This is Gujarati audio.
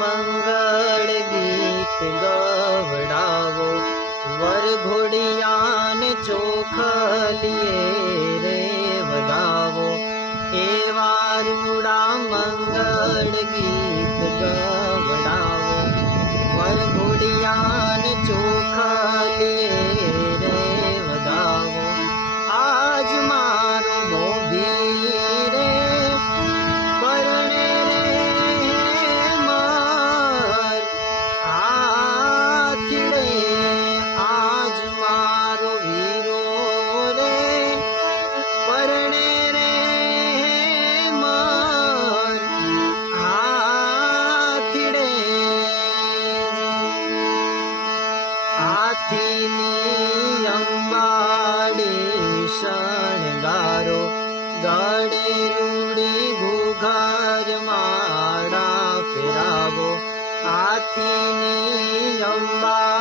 મંગળ ગીત ગવડાવો, વર ઘોડિયાને ચોખલીએ રે વધાવો. એવા રૂડા મંગળ ગીત ગવડાવો, વર ઘોડિયાને ચોખલીએ રે વધાવો. આજ મારો મોભી રે પરણે રે મર આથીડે, આજ મારો વીરો રે પરણે રે મર આથીડે. હાથીની અંબાડી શણગારો, ગળે રૂડી ઘૂઘર માળા પહેરાવો. હાથીની અંબા